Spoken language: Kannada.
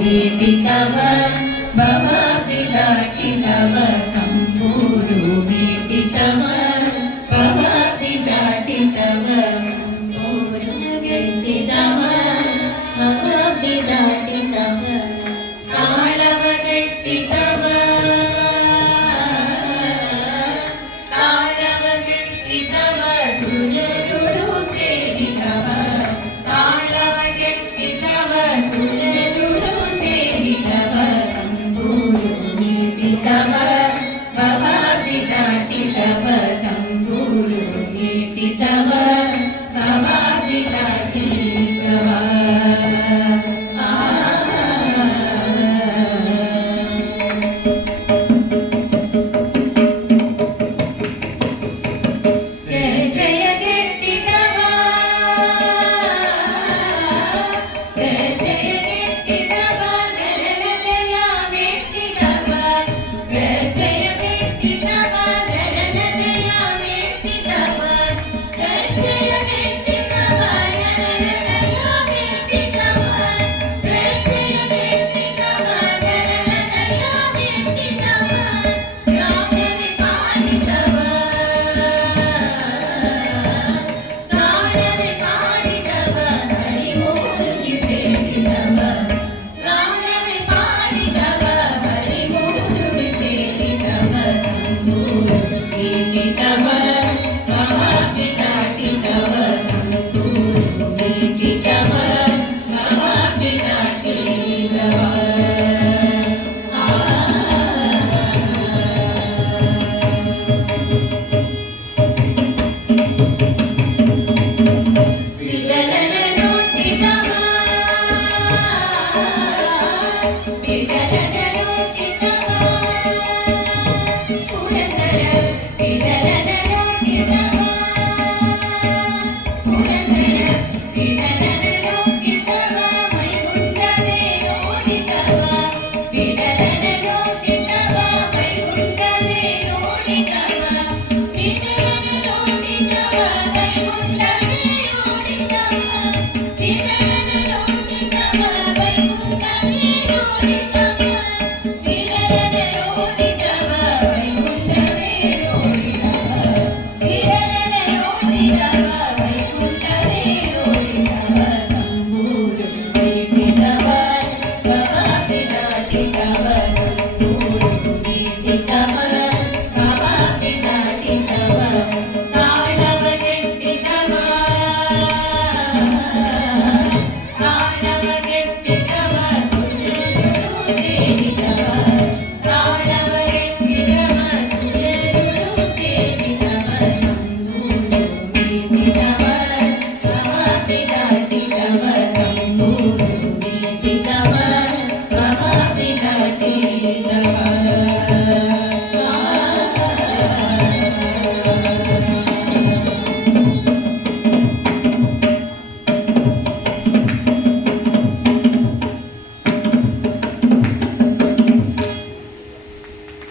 मीटितव भवाब्धि दाटितव कंपूरु मीटितव भवाब्धि दाटितव कंपूरु गट्टितव भवाब्धि दाटितव ताळव गट्टितव ताळव गट्टितव सुररुडु ಸೇರಿದವ ತಾಳವ ಗೆಟ್ಟಿದವ ಸುರರುಡು ಸೇರಿದವ ತಂಬೂರು ಮೀಟಿದವ ಭವಾಬ್ಧಿ ದಾಟಿದವ ತಂಬೂರು ಮೀಟಿದವ ಭವಾಬ್ಧಿ ದಾಟಿದವ ಜಯ ಗೆಟ್ಟಿದವ ಜಯ ಗೆಟ್ಟಿದವ ಗರಲದಯ ಮೆಟ್ಟಿದವ ಜಯ ಗೆಟ್ಟಿದವ ಗರಲದಯ ಮೆಟ್ಟಿದವ ಜಯ ಗೆಟ್ಟಿದವ ಗರಲದಯ ಮೆಟ್ಟಿದವ ಜಯ ಗೆಟ್ಟಿದವ ಗರಲದಯ ಮೆಟ್ಟಿದವ ಗಾನವಿ ಪಾಡಿದವ ಗಾನವಿ ಪಾಡಿದವ ಹರಿಮೂರುಗಿ ಸೇರಿದವ ಗಾನವಿ ಪಾಡಿದವ ಹರಿಮೂರುಗಿ ಸೇರಿದವ ತಂಬೂರು ಮೀಟಿದವ ಭವಾಬ್ಧಿ ದಾಟಿದವ ತಂಬೂರು ಮೀಟಿದವ ಭವಾಬ್ಧಿ ದಾಟಿದವ ಬಿಡಲನ ನೋಟಿದವ ಬಿಡಲನ ನೋಟಿದವ ಪುರಂದರ ಬಿಡಲನ ನೋಟಿದವ ಪುರಂದರ ಬಿಡಲನ ನೋಟಿದವ ವೈಕುಂಠವೇ ಓಡಿದವ ಬಿಡಲನ ನೋಟಿದವ ವೈಕುಂಠವೇ ಓಡಿದವ ಬಿಡಲನ ನೋಟಿದವ ವೈಕುಂಠವೇ ಓಡಿದವ ಬಿಡಲನ ನೋಟಿದವ ವೈಕುಂಠವೇ ಓಡಿದವ ಬಿಡಲನ ನೋಟಿದವ ವೈಕುಂಠವೇ ಓಡಿದವ ಬಿಡಲನ ನೋಟಿದವ ವೈಕುಂಠವೇ ಓಡಿದವ ತಂಬೂರು ಮೀಟಿದವ ಭವಾಬ್ಧಿ ದಾಟಿದವ ತಂಬೂರು ಮೀಟಿದವ ಭವಾಬ್ಧಿ ದಾಟಿದವ ತಾಳವ ಗೆಟ್ಟಿದವ ತಾಳವ ಗೆಟ್ಟಿದವ ಸುರರುಡು ಸೇರಿದವ ತಾಳವ ಗೆಟ್ಟಿದವ ಸುರರುಡು ಸೇರಿದವ ತಂಬೂರು ಮೀಟಿದವ ಭವಾಬ್ಧಿ ದಾಟಿದವ ತಂಬೂರು ಮೀಟಿದವ ಭವಾಬ್ಧಿ ದಾಟಿದವ